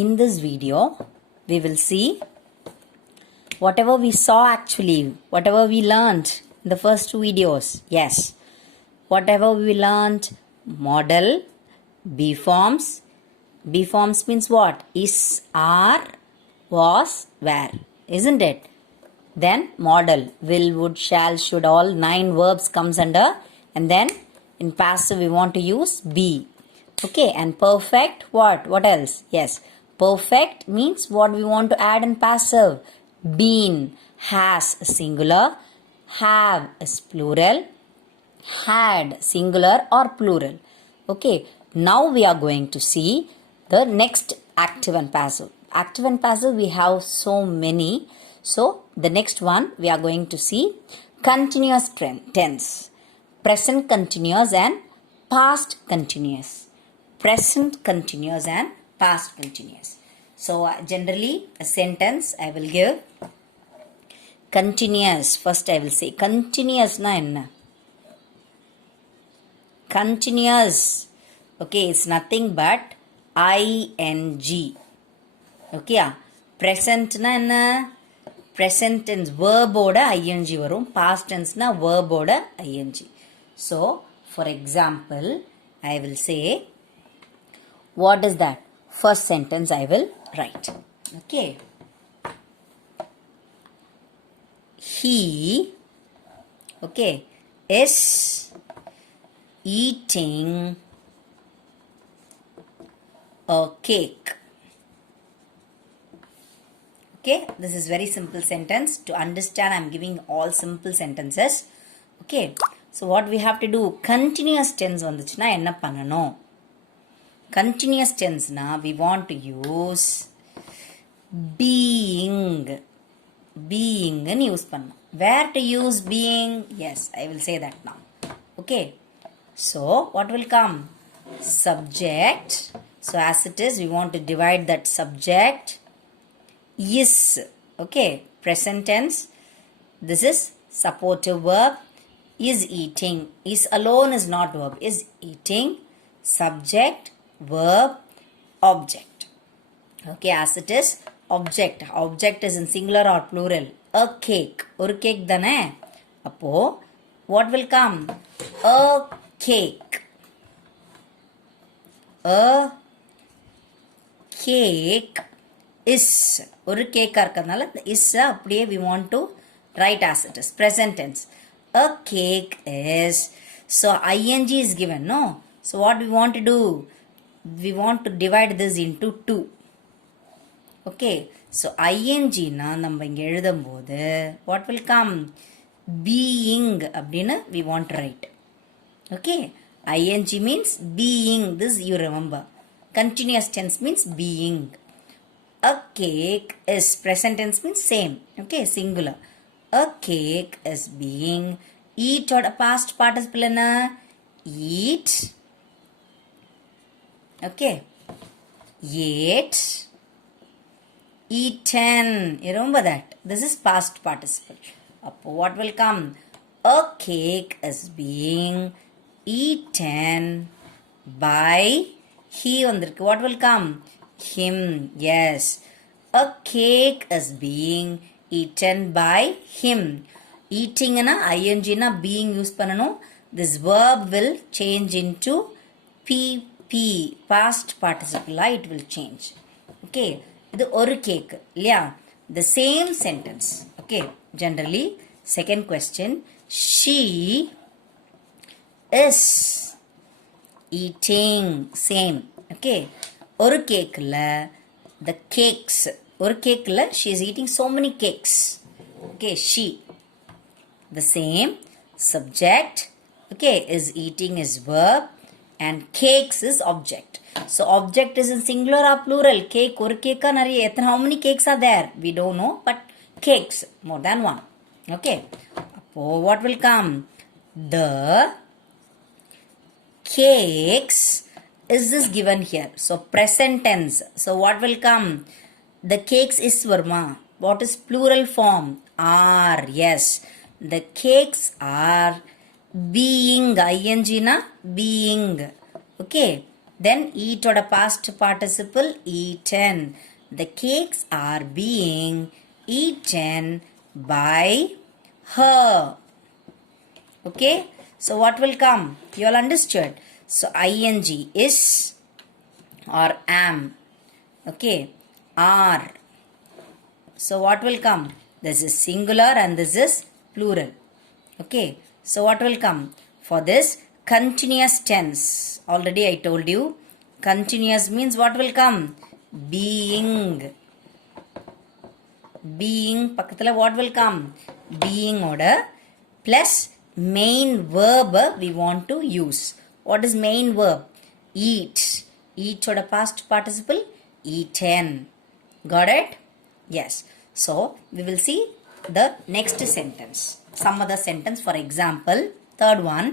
In this video, we will see whatever we saw actually, whatever we learned in the first two videos. Yes, whatever we learned, model, be forms. Be forms means what? Is, are, was, were. Isn't it? Then model, will, would, shall, should, all 9 verbs comes under. And then in passive we want to use be. Okay, and perfect, what? What else? Yes, perfect means what we want to add in passive. Been, has singular, have is plural, had singular or plural. Okay, now we are going to see the next active and passive. Active and passive we have so many. So the next one we are going to see continuous tense, present continuous and past continuous. Present continuous and past continuous. So generally a sentence I will give. Continuous. First I will say continuous na enna? Continuous. Okay, it's nothing but ing. Okay, present na enna? Present tense verb oda ing varum. Past tense na verb oda ing. So for example, I will say, what is that? First sentence I will write. Okay. He, okay, is eating a cake. Okay, this is very simple sentence. To understand, I am giving all simple sentences. Okay, so what we have to do, continuous tense vanduchna enna pannanom? Continuous tense na we want to use being. Being and use panna. Where to use being? Yes, I will say that now. Okay, so what will come? Subject. So as it is, we want to divide that subject. Is, okay, present tense. This is supportive verb. Is eating. Is alone is not verb. Is eating. Subject, verb, object. Okay, as it is, object. Object is in singular or plural. A cake. Or cake dane. Appo, what will come? A cake. A cake is. Or cake arkadnala is apdiye we want to write as it is. Present tense. A cake is. So ing is given, no? So what we want to do? We want to divide this into 2. Okay, so ing na நம்ம இங்க எழுதும்போது what will come? Being அப்படினு we want to write. Okay, ing means being. This you remember. Continuous tense means being. A cake is, present tense means same. Okay, singular. A cake is being. Eat or past participle enna? Eat. Okay, ate, eaten. You remember that? This is past participle. What will come? A cake is being eaten by he. What will come? Him. Yes. A cake is being eaten by him. Eating na ing na being use panano. This verb will change into pp. Past participle. It will change. Okay. இது ஒரு cake இல்லையா? The same sentence. Okay. Generally, second question. She is eating. Same. Okay. ஒரு கேக்ல the cakes. ஒரு கேக்ல she is eating so many cakes. Okay. She. The same. Subject. Okay. Is eating is verb. And cakes is object. So object is in singular or plural. Cake, or cake ka nariya. How many cakes are there? We don't know, but cakes, more than one. Okay. What will come? The cakes is this given here. So present tense. So what will come? The cakes is varma. What is plural form? Are. Yes. The cakes are being. Ing na being. Okay. Then eat oda past participle eaten. The cakes are being eaten by her. Okay, so what will come? You all understood? So ing is or am. Okay, are. So what will come? This is singular and this is plural. Okay, so what will come? For this continuous tense, already I told you, continuous means what will come? Being. Being பக்கத்துல what will come? Being oda plus main verb we want to use. What is main verb? Eat. Eat oda past participle eaten. Got it? Yes. So we will see the next sentence. Some other sentence, for example, third one.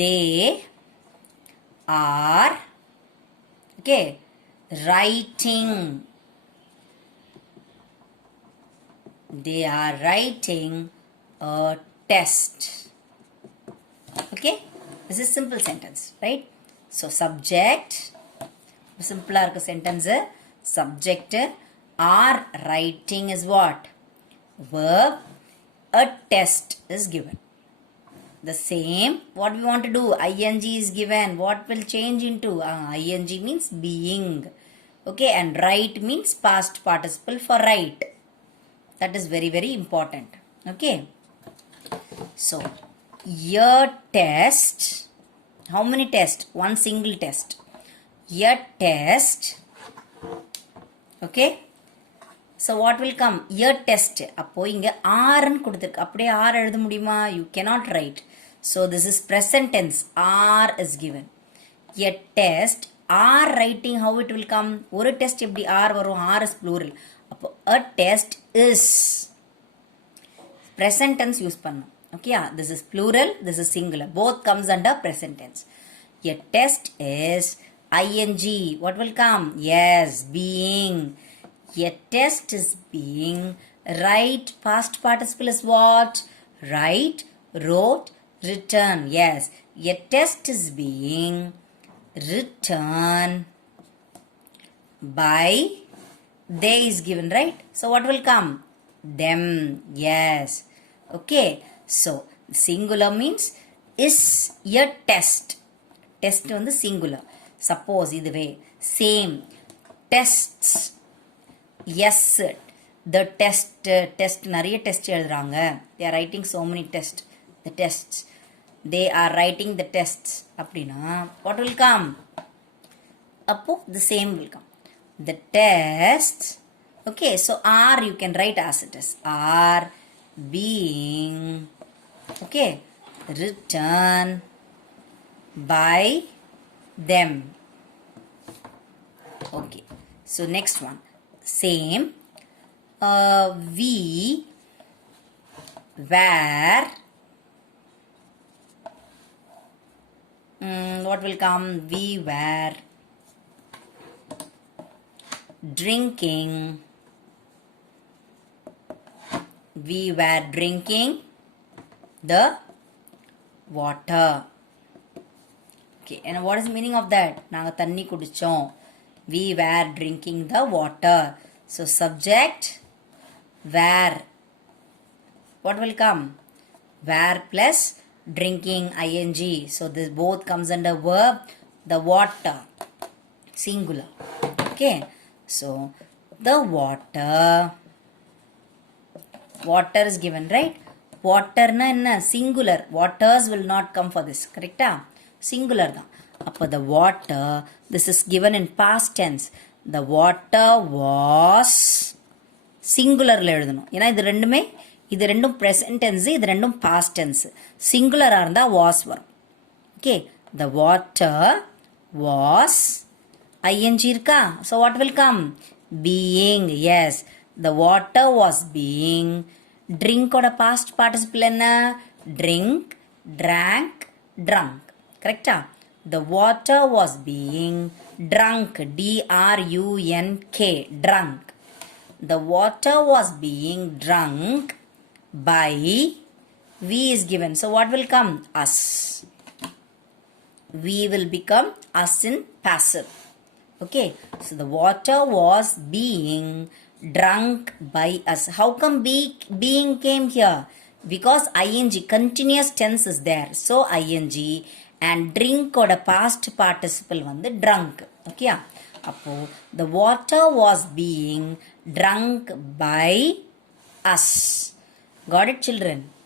They are, okay, writing. They are writing a test. Okay, this is simple sentence, right? So subject, simple sentence, subject, are writing is what? Verb, a test is given. The same, what we want to do, ing is given. What will change into? Ing means being. Okay, and write means past participle for write. That is very, very important. Okay, so your test, how many tests? One single test. Your test. Okay, so what will come? Your test. அப்போ இங்க are ன்னு கொடுத்திருக்கு. அப்படியே are எழுத முடியுமா? You cannot write. So this is present tense. Are is given. A test. Are writing, how it will come? ஒரு test எப்படி are வரும்? Are is plural. அப்போ a test is. Present tense use பண்ணணும். Okay, this is plural. This is singular. Both comes under present tense. A test is ing. What will come? Yes, being. A test is being. Write, past participle is what? Write, wrote, written. Yes, a test is being written by. They is given, right? So what will come? Them. Yes. Okay, so singular means is a test. Test வந்து singular. Suppose இதுவே same tests. Yes, the test நிறைய test எழுதுறாங்க. They are writing so many tests. The tests. They are writing the tests. அப்படின்னா what will come? அப்போ the same will come. The tests. Okay, so are you can write as it is. Are being, okay, written by them. Okay, so next one, same. We were, what will come? We were drinking. We were drinking the water. Okay, and what is the meaning of that? நாங்க தண்ணி குடிச்சோம். We were drinking the water. So subject were. What will come? Were plus drinking ing. So this both comes under verb. The water, singular. Okay, so the water. Water is given, right? Water na enna? Singular. Waters will not come for this. Correct? Singular da. Appo the water, this is given in past tense. The water was singular la எழுதணும். ஏன்னா இது ரெண்டும் present tense, இது ரெண்டும் past tense. Singular ஆ இருந்தா was வரும். Okay, the water was ing இருக்கா? So what will come? Being. Yes, the water was being. Drink oda past participle enna? Drink, drank, drunk. Correct? The water was being drunk. D-R-U-N-K. Drunk. The water was being drunk by. We is given. So what will come? Us. we will become us in passive. Okay, so the water was being drunk by us. How come being came here? Because ing, continuous tense is there, so ing, and drink oda past participle வந்து drunk. Okay, அப்போ the water was being drunk by us. Got it, children?